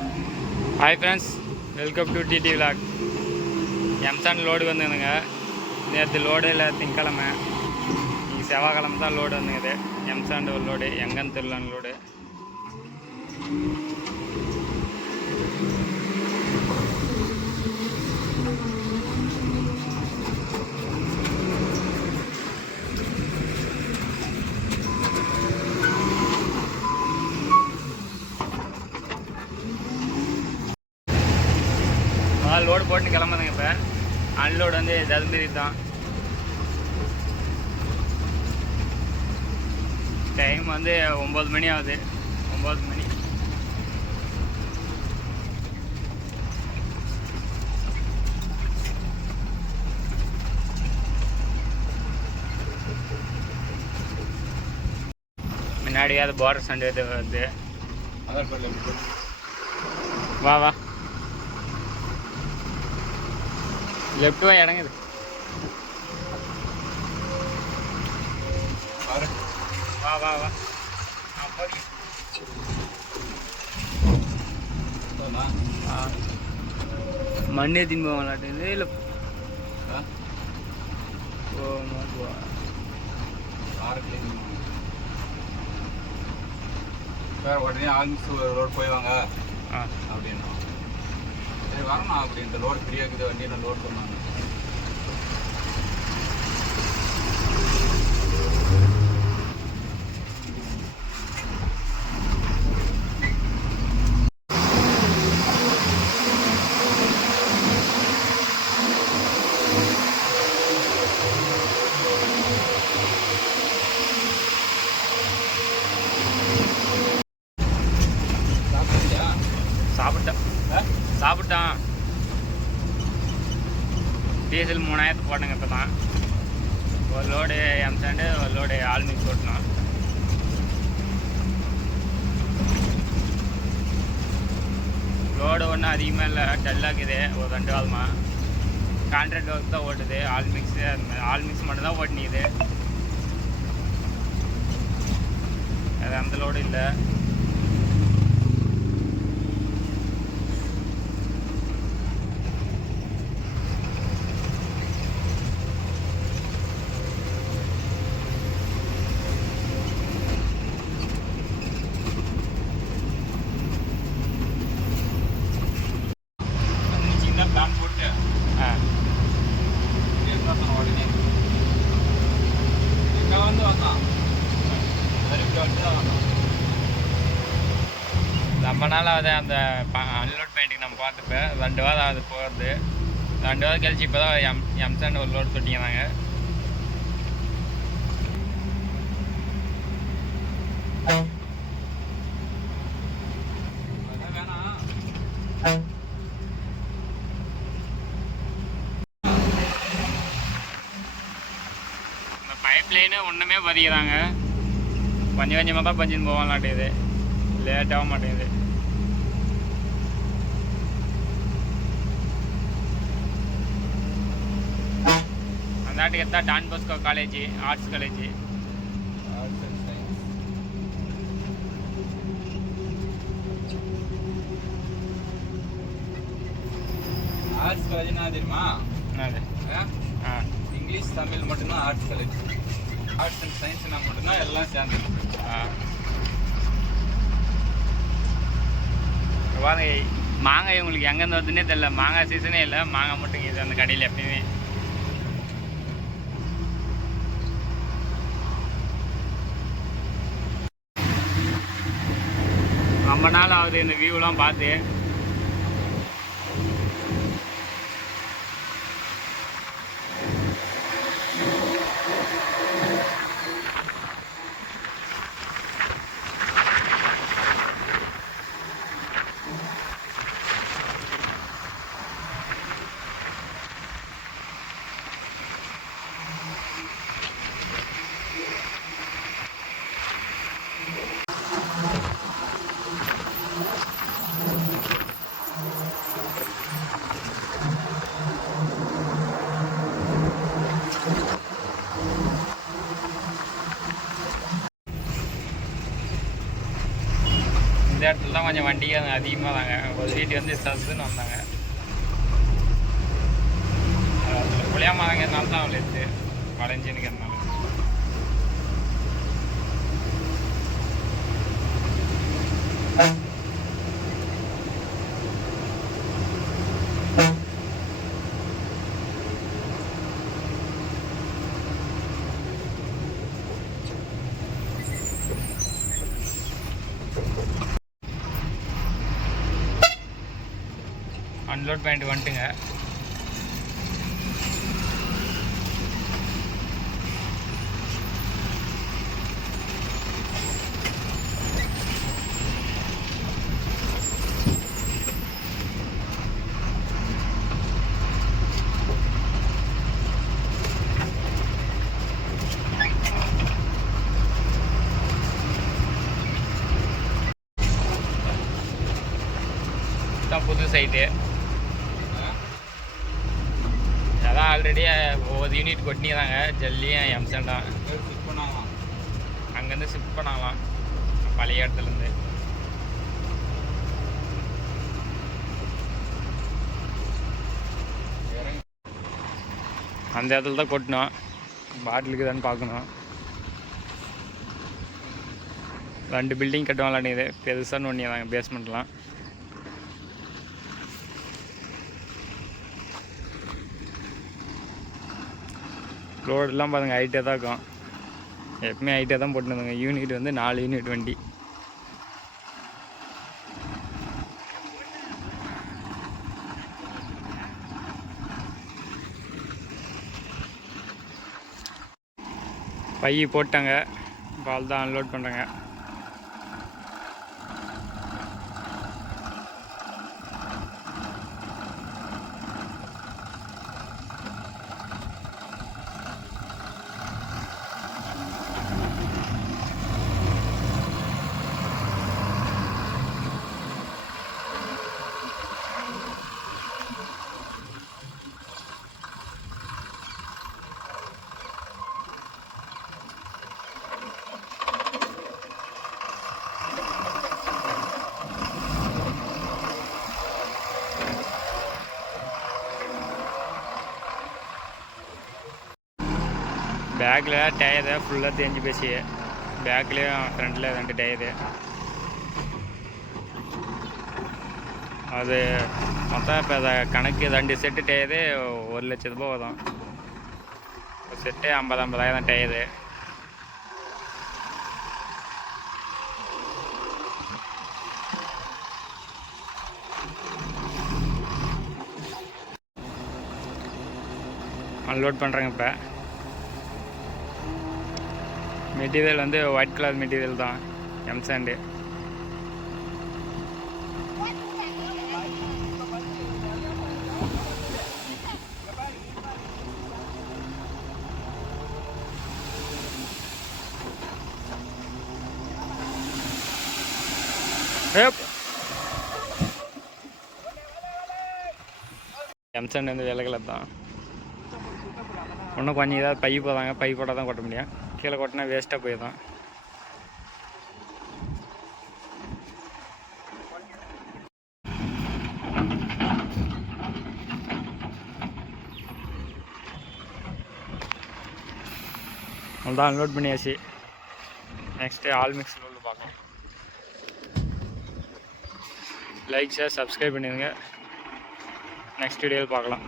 Hi friends, welcome to TT Vlog. M-sand load வந்துங்க. நேற்று load இல்லை, திங்கக்கிழமை. இன்னைக்கு செவ்வாய்க்கிழமை தான் லோடு வந்துங்குது. எம்சாண்ட் ஒரு லோடு, எங்கன்னு தெரியலான்னு லோடு. லோடு போட்டு கிளம்புதுங்க. இப்போ அன்லோடு வந்து தருமபுரி தான். டைம் வந்து 9 மணி ஆகுது. 9 மணி. முன்னாடியே அது பார்டர் சண்டே வருது. வா வா லெஃப்ட் வா இறங்குது. வா வா வா மண்ணே தின் போகலாட்டுது. இல்லை உடனே ஆல்மிஸ் ரோடு போய்வாங்க அப்படின்னா சரி வரணும். அப்படி இந்த லோடு ஃப்ரீயாக இருக்குது வண்டி நான் லோடு சொன்னாங்க. சாப்பிட்டான். டீசல் 3000 போட்டேங்க. இப்போ தான் ஒரு லோடு எம்சாண்டு, ஒரு லோடு ஆல்மிக்ஸ் ஓட்டணும். லோடு ஒன்றும் அதிகமாக இல்லை, டல்லாக்குது. ஒரு 2 வாரமாக கான்ட்ராக்ட் ஒர்க் தான் ஓட்டுது. ஆல்மிக்ஸு ஆல்மிக்ஸ் மட்டும் தான் ஓட்டினிக்குது. அது அந்த லோடு இல்லை. பிளான் போட்டு உடனே இங்கே வந்து வந்தான். ரொம்ப நாள் ஆகுது அந்த அன்லோட் பாயிண்ட்டுக்கு நம்ம பார்த்துப்ப 2 வாரம் ஆகுது போகிறது. 2 வாரம் கழிச்சு இப்போ தான் எம்சாண்ட் ஒரு லோடு தொட்டிக்கிறாங்க. பைப் லைனு ஒன்றுமே பதிக்கிறாங்க. கொஞ்சம் கொஞ்சமாக தான் பஞ்சின்னு போகலாட்டேது. லேட் ஆக மாட்டேங்குது. அந்த நாட்டுக்கு எடுத்தா Don Bosco college, arts college. Arts college என்ன தெரியுமா? அது இங்கிலீஷ் தமிழ் மட்டும்தான் ஆர்ட்ஸ் காலேஜ். ஆர்ட்ஸ் அண்ட் சயின்ஸ்னா மட்டும்தான் எல்லாம் சேர்ந்து. வாங்க, மாங்காய் உங்களுக்கு எங்கேருந்து வருதுன்னே தெரியல. மாங்காய் சீசனே இல்லை, மாங்காய் மட்டும் இது அந்த கடையில் எப்பயுமே. ரொம்ப நாள் ஆகுது இந்த வியூலாம் பார்த்து. இடத்துல தான் கொஞ்சம் வண்டி அதிகமாக தாங்க. ஒரு வீட்டு வந்து சஸ்ன்னு வந்தாங்க. புளியா மரங்கிறதுனால தான் அவளுக்கு வளைஞ்சுன்னுக்கிறதுனால. அன்லோட் பண்ணிட்டு வந்துட்டுங்க. புது சைட்டு அதான் ஆல்ரெடி ஒவ்வொரு யூனிட் கொட்டினிதாங்க. ஜல்லியும் எம்சண்டாம் ஷிஃப்ட் பண்ணாங்களாம். அங்கேருந்து ஷிஃப்ட் பண்ணாங்களாம் பழைய இடத்துலேருந்து. அந்த இடத்துல தான் கொட்டினோம். பாட்டிலுக்கு தான் பார்க்கணும். 2 பில்டிங் கட்டுவாங்களான்னு இது பெருசான்னு ஒன்று தாங்க பேஸ்மெண்ட்லாம். ரோடெல்லாம் பாருங்க ஹைட்டாக தான் இருக்கும். எப்பவுமே ஹைட்டாக தான் போட்டுருந்தாங்க. யூனிட் வந்து 4 யூனிட் வண்டி. பை போட்டாங்க. பால் தான் அன்லோட் பண்ணுறாங்க. பேக்கில் டயரு ஃபுல்லாக தேஞ்சு போச்சு. பேக்லேயும் ஃப்ரண்டில் 2 டயரு. அது மொத்தம் இப்போ அதை கணக்கு 2 செட்டு டயரு 1 லட்ச ரூபா வரும். ஒரு செட்டு 50,000 டயரு. அன்லோட் பண்ணுறேங்க. இப்போ மெட்டீரியல் வந்து ஒயிட் கலர் மெட்டீரியல் தான், எம்சாண்டு. எம்சாண்டு வந்து வெள்ளை கலர் தான். இன்னும் கொஞ்சம் ஏதாவது பை போதாங்க. பை போட்டால் தான் கொட்ட முடியும். கீழே கொட்டினா வேஸ்ட்டாக போயிடும். அவ்வளோதான் அன்லோட் பண்ணியாச்சு. நெக்ஸ்ட்டு ஆல் மிக்ஸ் லோடு பார்க்கலாம். லைக் ஷேர் சப்ஸ்கிரைப் பண்ணிடுங்க. நெக்ஸ்ட் வீடியோவில் பார்க்கலாம்.